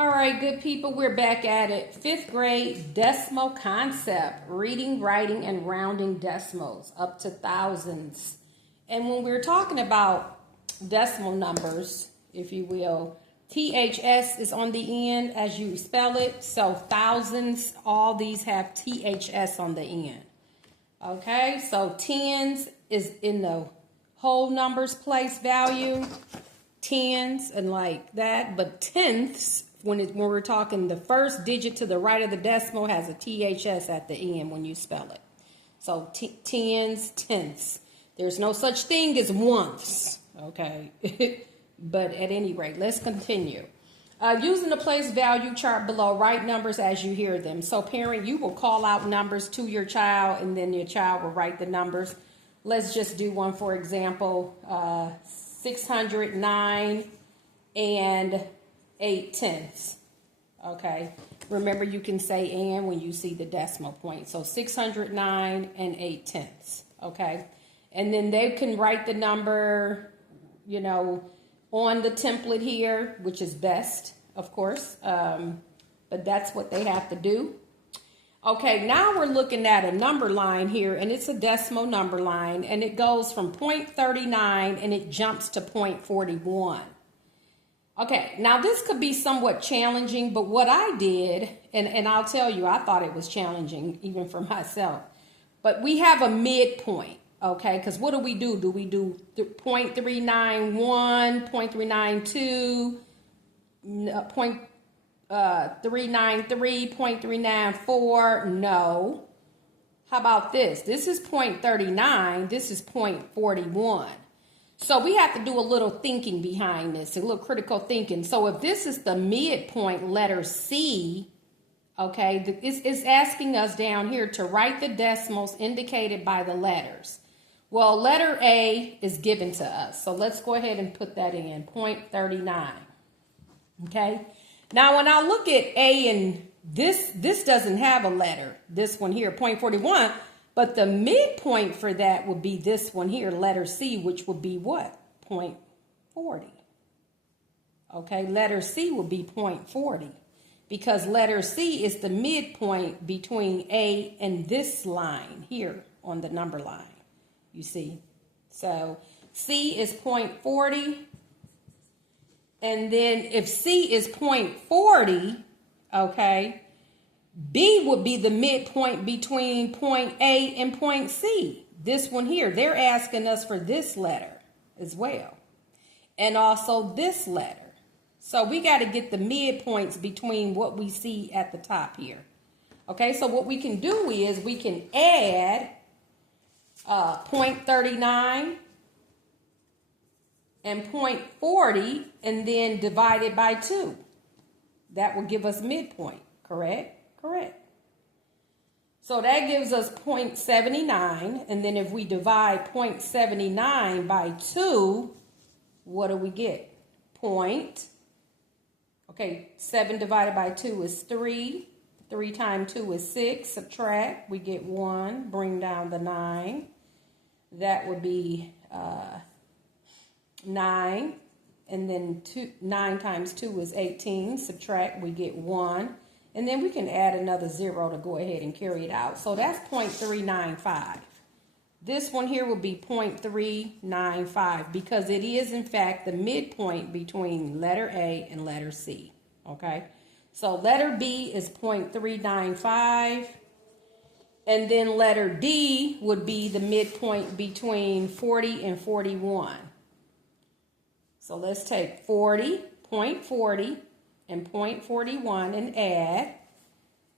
All right, good people, we're back at it. Fifth grade decimal concept, reading, writing, and rounding decimals up to thousands. And when we're talking about decimal numbers, if you will, THS is on the end as you spell it. So thousands, all these have THS on the end. Okay, so tens is in the whole numbers place value, tens and like that, but tenths, when we're talking the first digit to the right of the decimal has a THS at the end when you spell it. So tens, tenths. There's no such thing as oneths, okay? But at any rate, let's continue. Using the place value chart below, write numbers as you hear them. So parent, you will call out numbers to your child and then your child will write the numbers. Let's just do one for example, 609 and 8/10. Okay, remember you can say and when you see the decimal point. So 609 and 8/10. Okay, and then they can write the number, you know, on the template here, which is best, of course, but that's what they have to do. Okay, now we're looking at a number line here, and it's a decimal number line, and it goes from 0.39 and it jumps to 0.41. Okay, now this could be somewhat challenging, but what I did, and I'll tell you, I thought it was challenging even for myself, but we have a midpoint, okay, because what do? We do 0.391, 0.392, 0.393, 0.394, no. How about this? This is 0.39, this is 0.41. So we have to do a little thinking behind this, a little critical thinking. So if this is the midpoint, letter C, okay, it's asking us down here to write the decimals indicated by the letters. Well, letter A is given to us. So let's go ahead and put that in, 0.39. Okay. Now, when I look at A and this doesn't have a letter, this one here, 0.41, but the midpoint for that would be this one here, letter C, which would be what? 0.40. Okay, letter C would be 0.40 because letter C is the midpoint between A and this line here on the number line, you see. So C is 0.40. And then if C is 0.40, okay, B would be the midpoint between point A and point C. This one here, they're asking us for this letter as well. And also this letter. So we got to get the midpoints between what we see at the top here. Okay, so what we can do is we can add 0.39 and 0.40 and then divide it by 2. That will give us midpoint, correct? Correct. So that gives us 0.79, and then if we divide 0.79 by 2, what do we get? Okay, 7 divided by 2 is 3. 3 times 2 is 6. Subtract, we get 1. Bring down the 9. That would be 9. And then 9 times 2 is 18. Subtract, we get 1. And then we can add another 0 to go ahead and carry it out. So that's 0.395. This one here will be 0.395 because it is, in fact, the midpoint between letter A and letter C. Okay? So letter B is 0.395. And then letter D would be the midpoint between 40 and 41. So let's take 0.40 and 0.41 and add,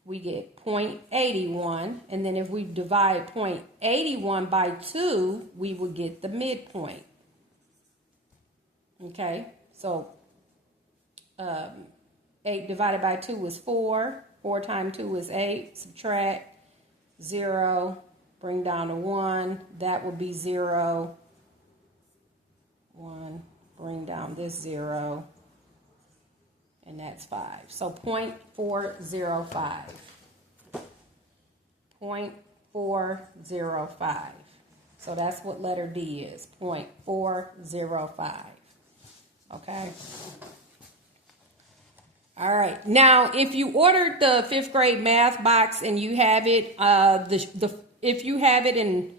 we get 0.81, and then if we divide 0.81 by 2, we will get the midpoint. Okay, so 8 divided by 2 is 4, 4 times 2 is 8, subtract 0, bring down a 1, that will be 0, 1, bring down this 0, and that's 5. So 0.405. 0.405. So that's what letter D is, 0.405. Okay. All right. Now, if you ordered the 5th grade math box and you have it, if you have it in,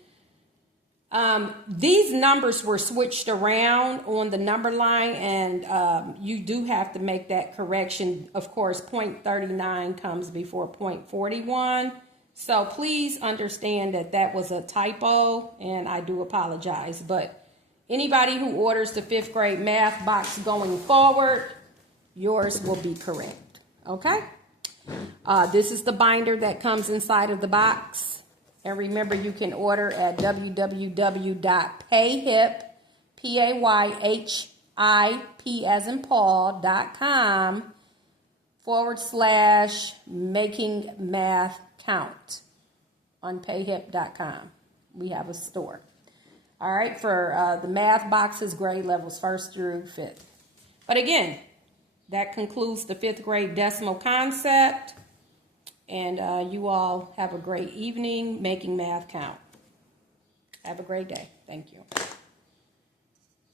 these numbers were switched around on the number line, and you do have to make that correction. Of course, 0.39 comes before 0.41. So please understand that that was a typo, and I do apologize. But anybody who orders the 5th grade math box going forward, yours will be correct. Okay? This is the binder that comes inside of the box. And remember, you can order at www.payhip, P-A-Y-H-I-P as in Paul.com /making math count on payhip.com. We have a store. All right, for the math boxes, grade levels 1st through 5th. But again, that concludes the 5th grade decimal concept. And you all have a great evening making math count. Have a great day. Thank you.